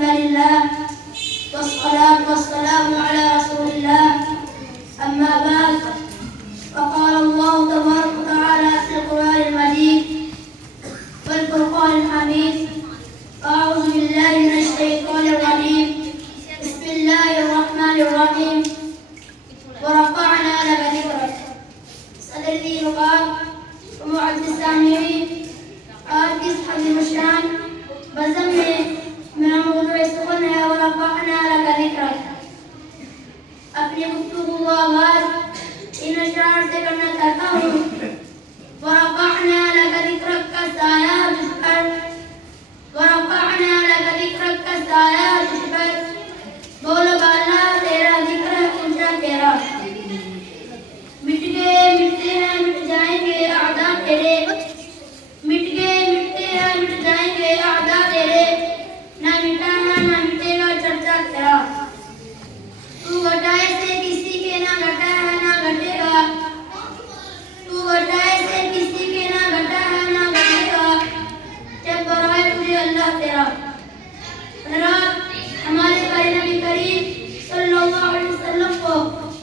الحمد لله والصلاة والسلام على رسول الله أما بعد فقال الله تبارك وتعالى في القرآن المجيد والفرقان الحميد أعوذ بالله من الشيطان الرجيم بسم الله الرحمن الرحيم ورفعنا لك ذكرك صدر ذي رقاب ومعد السامعين آركس حزم الشان بزم من موضوع سخن ہے ورفعنا لك ذکرک. اپنی گفتگو کا آغاز ان اشعار سے کرنا چاہتا ہوں. ورفعنا لك ذکرک کا سایہ تجھ پر، ورفعنا لك ذکرک کا سایہ تجھ پر، بول بالا تیرا ذکر ہے اونچا تیرا. مٹ گئے مٹتے ہیں مٹ جائیں گے اعداء تیرے، مٹ گئے مٹتے ہیں مٹ جائیں گے اعداء تیرے، نہ مٹا ہے نہ مٹے گا چرچا تیرا. تو گھٹائے سے کسی کے نہ گھٹا ہے نہ گھٹے گا، تو گھٹائے سے کسی کے نہ گھٹا ہے نہ گھٹے گا، جب برائے تجھے اللہ تیرا. حضرات، ہمارے پیارے نبی کریم صلی اللہ علیہ وسلم کو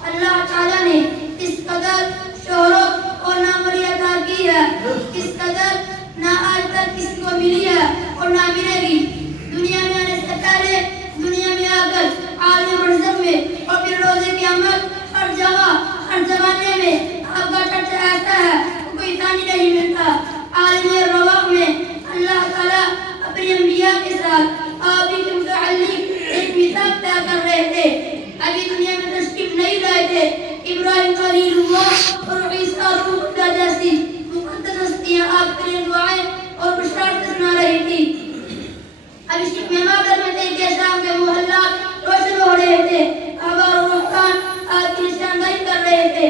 اللہ تعالیٰ نے اس قدر شہرت اور ناموری عطا کی ہے، اس قدر نہ آج تک کسی کو ملی ہے اور نہ ملے گی. دنیا میں آنے سے پہلے، دنیا میں آ کر، عالم برزخ میں اور پھر روز قیامت، ہر جگہ ہر زمانے میں آپ کا چرچا ایسا ہے کہ کوئی ثانی نہیں ملتا. عالم رواق میں اللہ تعالیٰ اپنے انبیاء کے ساتھ آپ ہی کے متعلق ایک میثاق طے کر رہے تھے. ابھی دنیا میں تشریف نہیں لائے تھے. ابراہیم خلیل اللہ اور عیسیٰ روح اللہ جیسی مقدس ہستیاں آپ کے لیے دعائیں اور بشارتیں سنا رہی تھی. ابھی شک مہمادر میں تھے کہ شام کے محلات روشن ہو رہے تھے. آبار و رحقان آپ کی نشاندہی کر رہے تھے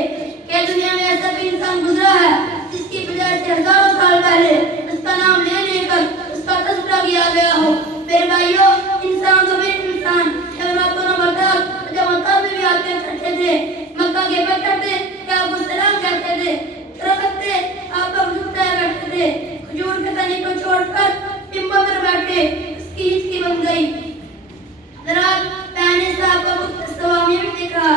کہ دنیا میں ایسا بھی انسان گزرا ہے جس کی بجائے سے ہزاروں سال پہلے اس کا نام لے لے کر اس کا تذکرہ کیا گیا ہو. میرے بھائیوں، انسان تو بھی انسان جب راتوں نہ برتاب، جب مکہ میں بھی آپ کے چھٹے تھے، مکہ کے پتھر تھے کہ آپ کو سلام کہتے تھے، درخت تھے آپ کا وجود طے کرتے تھے. کھجور کے تنے کو چھوڑ کر ممبر پر بیٹھے اس کی ہچکی بن گئی. حضرات، پہنے سے آپ کا خود سوامی بھی دیکھا،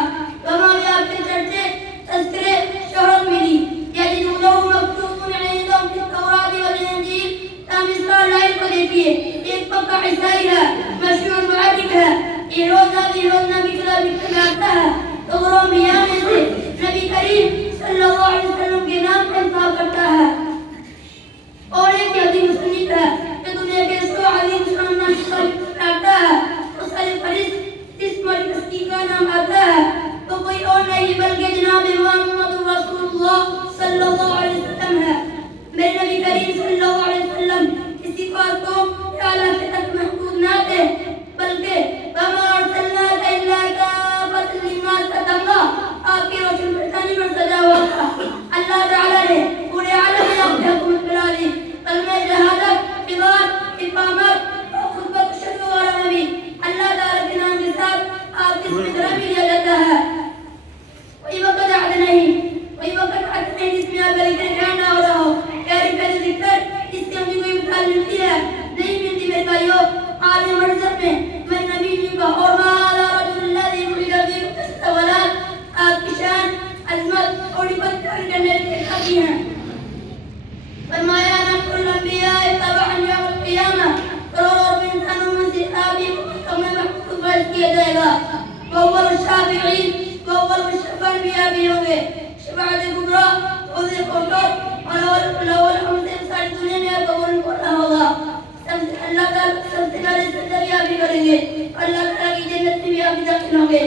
وہاں بھی آپ کے چرچے تذکرے شہرت ملی. یجدونہ مکتوب عندہم فی التوراۃ والانجیل. تامسکار لائن کو دیکھیے، ایک پکا عیسائی ہے، مشہور معرف ہے. یہ روزہ بھی روز نبی کلام لکھ کر آتا ہے تو غروں میاں میں سے نبی کریم صلی اللہ علیہ وسلم کے نام کا انتخاب کرتا ہے. اور ایک عظیم مصنف ہے کہ دنیا کے سو عظیم شان نبی کا آتا ہے، اس کا فرشت جس مرکزی کا نام آتا ہے تو کوئی اور نہیں بلکہ جناب محمد رسول اللہ صلی اللہ علیہ وسلم ہے. میرے نبی کریم صلی اللہ علیہ وسلم کسی خاص قوم یا علاقے تک محدود نہ تھے، بلکہ وَمَا أَرْسَلْنَاكَ إِلَّا كَافَّةً لِلنَّاسِ کا تمغہ آپ کی روشن پہچانی پر سجا ہوا تھا. اللہ تعالیٰ نے پورے عالم میں آپ کی حکومت کرا دی. کلمہ شہادت، عبادت، اقامت اور خطبہ تشہد وغیرہ میں بھی اللہ تعالیٰ کے نام کے ساتھ آپ کی ذکر بھی لیا جاتا ہے. کوئی وقت عہد نہیں جس میں آپ کا ذکر خیر نہ ہو رہا ہو. پیاری پیاری ذکر جس سے ہمیں کوئی مثال ملتی ہے نہیں ملتی. میرے بھائیوں، عالم برزخ میں میرے نبی جی کا اور وعلی رجل الذی بعث فیکم الصلاۃ آپ کی شان، عظمت اور عبادت کرنے کے حقی ہیں. فرمایا نقل الانبیاء تبعا یوم القیامہ، کروڑوں انسانوں میں سے آپ ہی کو کمیں محفوظ فرض کیا جائے گا. اول الشافعین، اول الشفاعہ بھی ہوں گے. شفاعت کبریٰ، حوض کوثر اور الاول ہم سے ساری دنیا میں آپ کا قول کرنا ہوگا. اللہ تعالیٰ سب سے پہلے سجدہ بھی کریں گے، اللہ تعالیٰ کی جنت میں بھی آپ داخل ہوں گے.